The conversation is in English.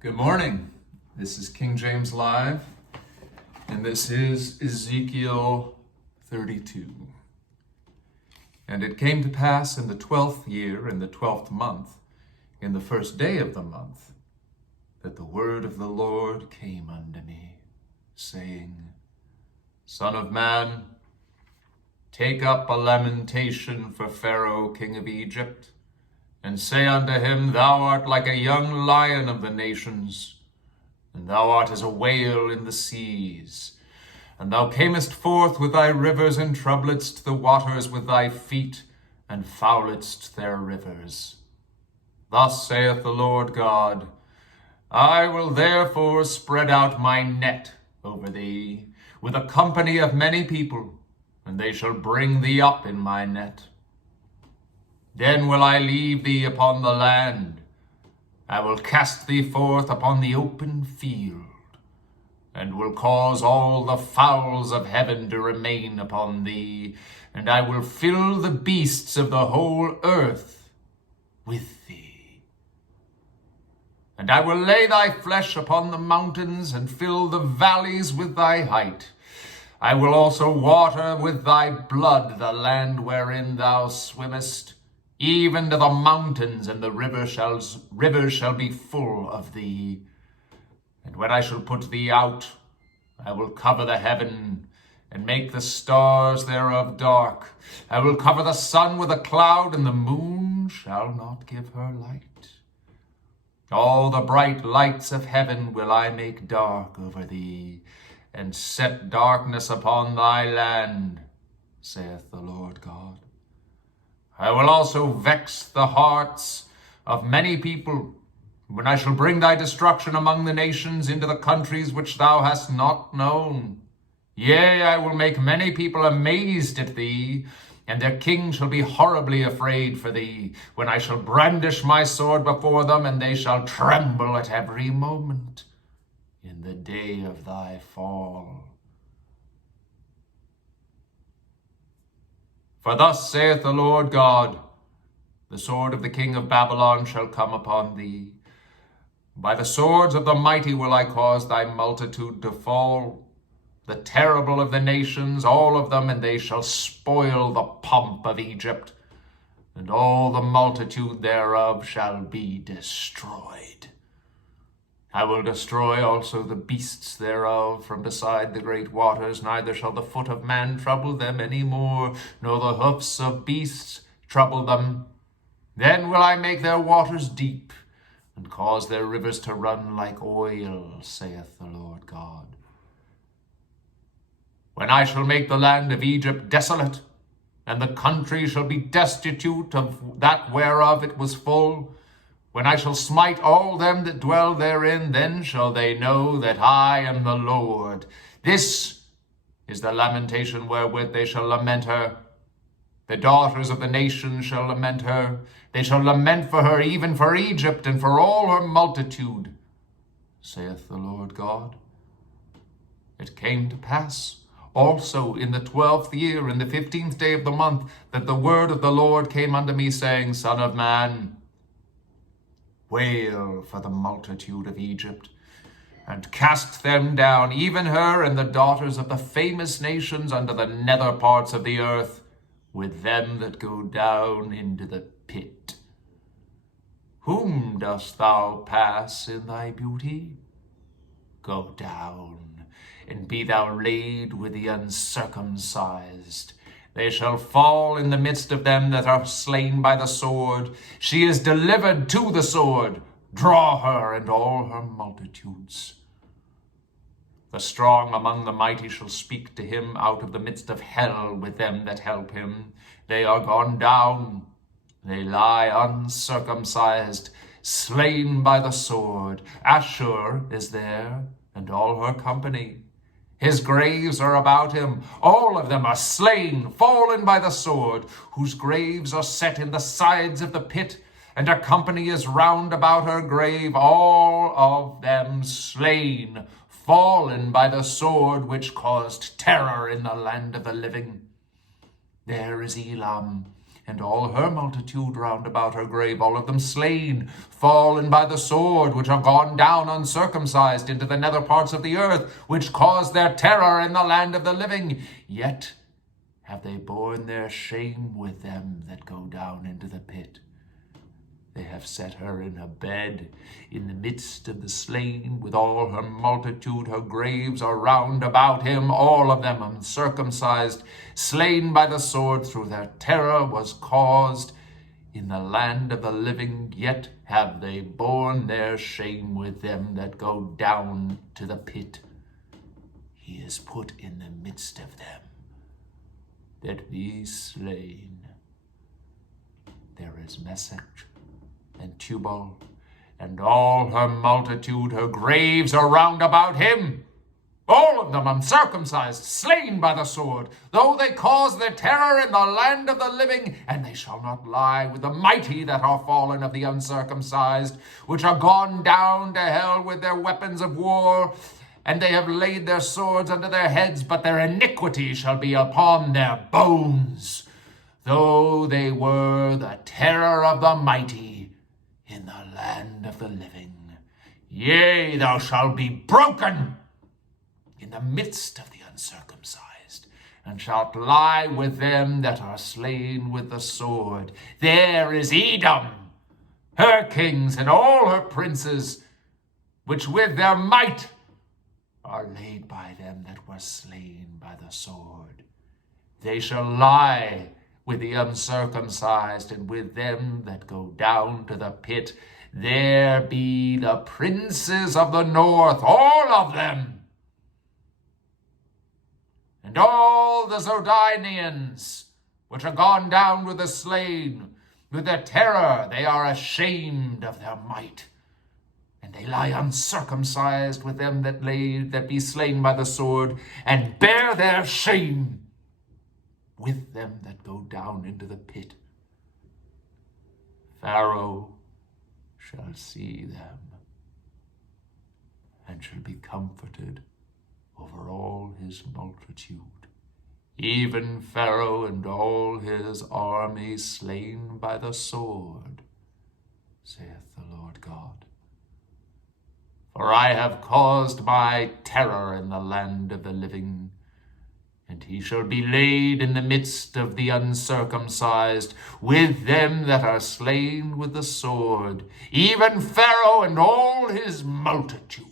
Good morning. This is King James Live, and this is Ezekiel 32. And it came to pass in the 12th year, in the 12th month, in the first day of the month, that the word of the Lord came unto me, saying, Son of man, take up a lamentation for Pharaoh, king of Egypt, and say unto him, Thou art like a young lion of the nations, and thou art as a whale in the seas. And thou camest forth with thy rivers, and troubledst the waters with thy feet, and fouledst their rivers. Thus saith the Lord God, I will therefore spread out my net over thee, with a company of many people, and they shall bring thee up in my net. Then will I leave thee upon the land. I will cast thee forth upon the open field, and will cause all the fowls of heaven to remain upon thee, and I will fill the beasts of the whole earth with thee. And I will lay thy flesh upon the mountains, and fill the valleys with thy height. I will also water with thy blood the land wherein thou swimmest, even to the mountains, and the rivers shall be full of thee. And when I shall put thee out, I will cover the heaven, and make the stars thereof dark. I will cover the sun with a cloud, and the moon shall not give her light. All the bright lights of heaven will I make dark over thee, and set darkness upon thy land, saith the Lord God. I will also vex the hearts of many people, when I shall bring thy destruction among the nations into the countries which thou hast not known. Yea, I will make many people amazed at thee, and their king shall be horribly afraid for thee, when I shall brandish my sword before them, and they shall tremble at every moment in the day of thy fall. For thus saith the Lord God, the sword of the king of Babylon shall come upon thee. By the swords of the mighty will I cause thy multitude to fall, the terrible of the nations, all of them, and they shall spoil the pomp of Egypt, and all the multitude thereof shall be destroyed. I will destroy also the beasts thereof from beside the great waters, neither shall the foot of man trouble them any more, nor the hoofs of beasts trouble them. Then will I make their waters deep, and cause their rivers to run like oil, saith the Lord God. When I shall make the land of Egypt desolate, and the country shall be destitute of that whereof it was full, when I shall smite all them that dwell therein, then shall they know that I am the Lord. This is the lamentation wherewith they shall lament her. The daughters of the nations shall lament her. They shall lament for her, even for Egypt, and for all her multitude, saith the Lord God. It came to pass also in the 12th year, in the 15th day of the month, that the word of the Lord came unto me, saying, Son of man, wail for the multitude of Egypt, and cast them down, even her and the daughters of the famous nations, unto the nether parts of the earth, with them that go down into the pit. Whom dost thou pass in thy beauty? Go down, and be thou laid with the uncircumcised. They shall fall in the midst of them that are slain by the sword. She is delivered to the sword. Draw her and all her multitudes. The strong among the mighty shall speak to him out of the midst of hell with them that help him. They are gone down. They lie uncircumcised, slain by the sword. Ashur is there, and all her company. His graves are about him. All of them are slain, fallen by the sword, whose graves are set in the sides of the pit, and her company is round about her grave, all of them slain, fallen by the sword which caused terror in the land of the living. There is Elam, and all her multitude round about her grave, all of them slain, fallen by the sword, which are gone down uncircumcised into the nether parts of the earth, which caused their terror in the land of the living. Yet have they borne their shame with them that go down into the pit. They have set her in a bed in the midst of the slain, with all her multitude. Her graves are round about him, all of them uncircumcised, slain by the sword. Through their terror was caused in the land of the living. Yet have they borne their shame with them that go down to the pit. He is put in the midst of them that be slain. There is Sept and Tubal, and all her multitude. Her graves are round about him, all of them uncircumcised, slain by the sword, though they cause their terror in the land of the living. And they shall not lie with the mighty that are fallen of the uncircumcised, which are gone down to hell with their weapons of war. And they have laid their swords under their heads, but their iniquity shall be upon their bones, though they were the terror of the mighty in the land of the living. Yea, thou shalt be broken in the midst of the uncircumcised, and shalt lie with them that are slain with the sword. There is Edom, her kings and all her princes, which with their might are laid by them that were slain by the sword. They shall lie with the uncircumcised, and with them that go down to the pit. There be the princes of the north, all of them, and all the Zodanians, which are gone down with the slain. With their terror they are ashamed of their might, and they lie uncircumcised with them that be slain by the sword, and bear their shame with them that go down into the pit. Pharaoh shall see them, and shall be comforted over all his multitude, even Pharaoh and all his army slain by the sword, saith the Lord God. For I have caused my terror in the land of the living, and he shall be laid in the midst of the uncircumcised, with them that are slain with the sword, even Pharaoh and all his multitude.